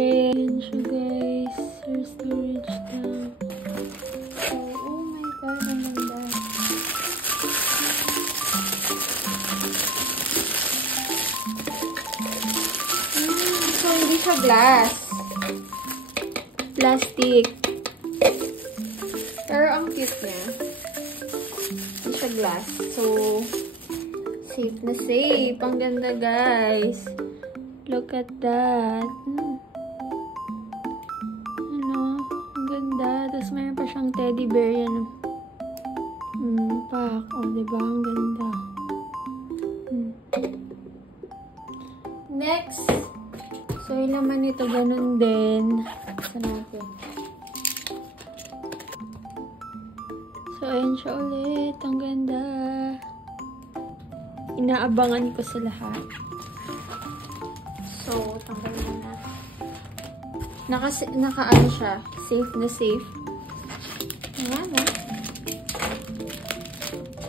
storage. So guys, your storage tank. So, oh my god, ang ganda. So, hindi siya glass. Plastic. Pero ang cute niya. Hindi siya glass. So, safe na safe. Ang ganda, guys. Look at that. Ano? Ang ganda. Tapos mayroon pa siyang teddy bear yan. Pack. O, diba? Ang ganda. Next. So, yung laman nito, ganun din. Saan natin? So, ayan siya ulit. Ang ganda. Inaabangan ko sa lahat. So, tanggalin na. Naka-ano siya. Safe na safe. Ayan, eh.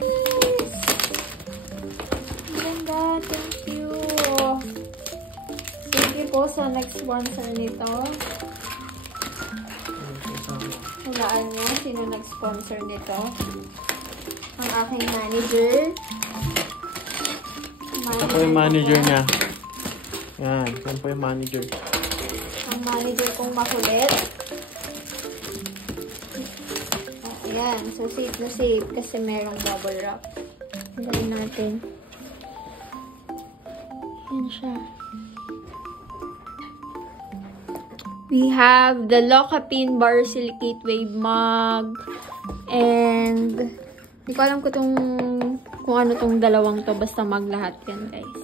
Yes! Ang ganda. Thank you. Thank you po sa next sponsor nito. Hulaan nyo sino nag-sponsor nito. Ang aking manager. Ako yung manager niya. Yan. Yan po yung manager. Ang manager kong makulit. Ayan. So, safe na safe kasi merong bubble wrap. Tanggalin natin. Yan siya. We have the Locapin Borosilicate Wave Mug. And, hindi ko alam kung ano tong dalawang to. Basta mug lahat yan, guys.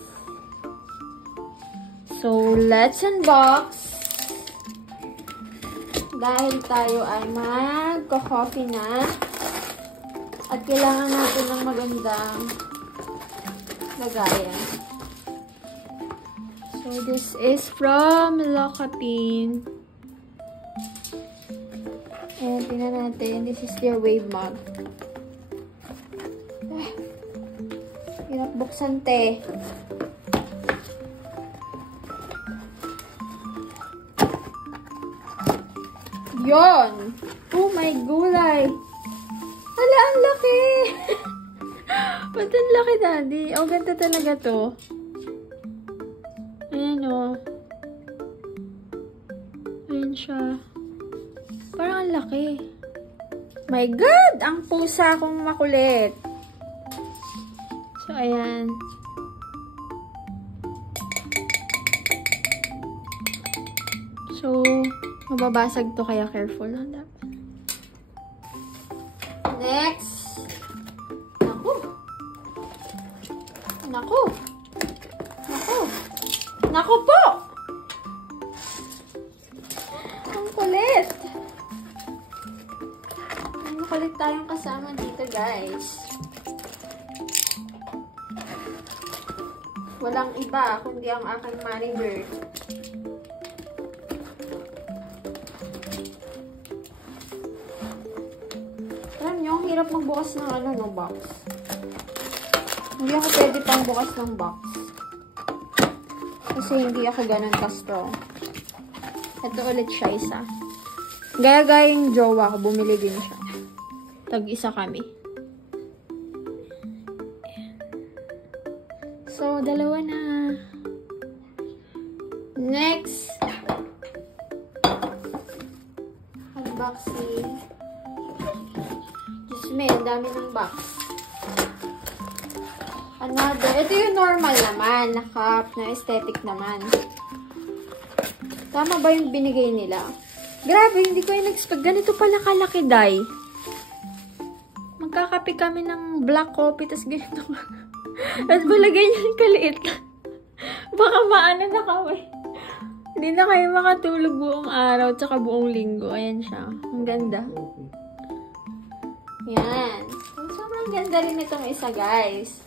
So, let's unbox. Dahil tayo ay mag-coffee na. At kailangan natin ng magandang lagayan. So, this is from Locapin. Ayan, tingnan natin. This is their wave mug. Hirap buksan, te. Yon! Oh my gulay! Hala, ang laki! Ba't ang laki, daddy? Oh, ganda talaga to. Ayan, oh. Ayan siya. Parang ang laki. My God! Ang pusa kong makulit. So, ayan. So, mababasag to kaya careful lang dapat. Next! Naku! Naku! Naku! Naku po! Ang kulit! Kulit tayong kasama dito, guys. Walang iba kundi ang aking manager. Alam nyo, ang hirap magbukas ng no, box. Hindi ako pwede pang bukas ng box. Kasi hindi ako ganun ka-strong. Ito ulit siya isa. Gaya-gaya yung jowa ko, bumili din siya. Tag-isa kami. So, dalawa na. Next. Unboxing. Diyos me, ang dami ng box. Another. Ito yung normal naman. Na cup, na aesthetic naman. Tama ba yung binigay nila? Grabe, hindi ko yung expect. Ganito pala kalaki, day. Magkakape kami ng black coffee, tas ganito. At balagay niya yung kaliit. Baka maano na kami. Hindi na kayo makatulog buong araw, tsaka buong linggo. Ayan siya. Ang ganda. Yan. So, sobrang ganda rin itong isa, guys.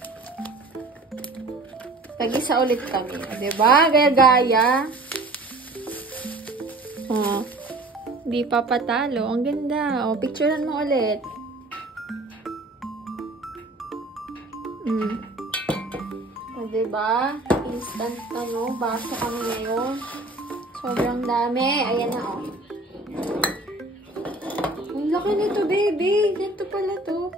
Tag-isa ulit kami. Diba? Gaya-gaya. Oh. Di pa patalo. Ang ganda. O, picturean mo ulit. O, diba? Instant, basa kami ngayon. Sobrang dami. Ayan na, oh. Ang laki nito, baby. Ganito pala to.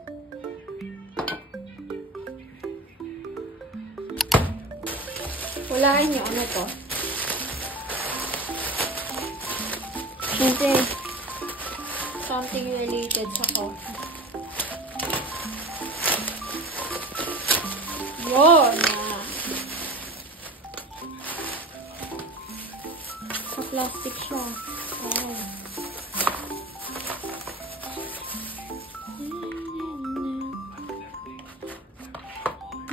Walain nyo. Ano to? Siyempre, something related sa coffee. Yun na. Sa plastic siya. Oh.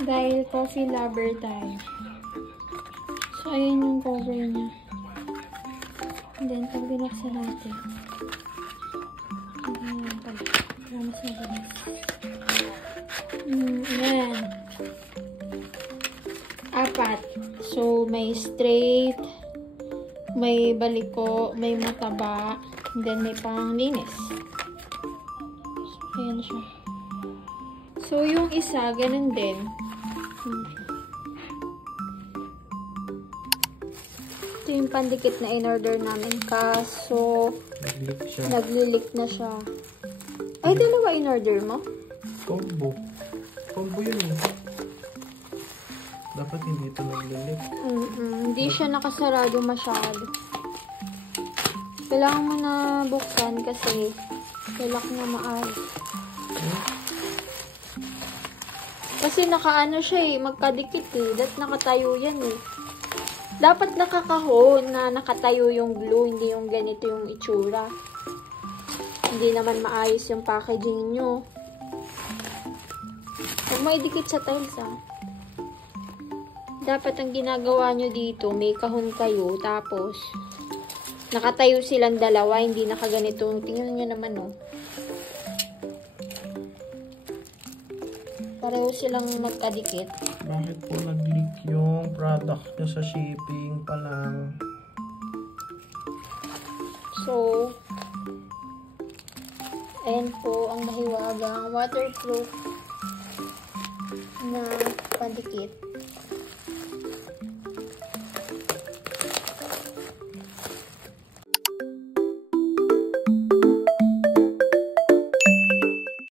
Dahil coffee lover tayo. So, ayan yung cover niya. And then, pag binuksan natin. Ayan pala. Mas mabilis. Ayan. 4. So, may straight, may baliko, may mataba, and then may panglinis. So, ayan siya. So, yung isa, ganun din. Ito yung pandikit na in-order namin. Kaso, naglilik na siya. Ay, dalawa in-order mo? Combo. Combo yun eh. Dapat hindi ito naglilik. Hindi siya nakasarado masyado. Kailangan mo na buksan kasi lock niya maayos. Kasi nakaano siya eh, magkadikit eh. Nakatayo yan eh. Dapat nakakahon na nakatayo yung glue, hindi yung ganito yung itsura. Hindi naman maayos yung packaging nyo. Huwag mo idikit sa tiles ah. Dapat ang ginagawa nyo dito, may kahon kayo, tapos nakatayo silang dalawa, hindi nakaganito. Tingnan nyo naman oh. Pareho silang magkadikit. Bakit po nag-leak yung product nyo sa shipping pa lang? So, ayan po ang mahiwagang waterproof na pandikit.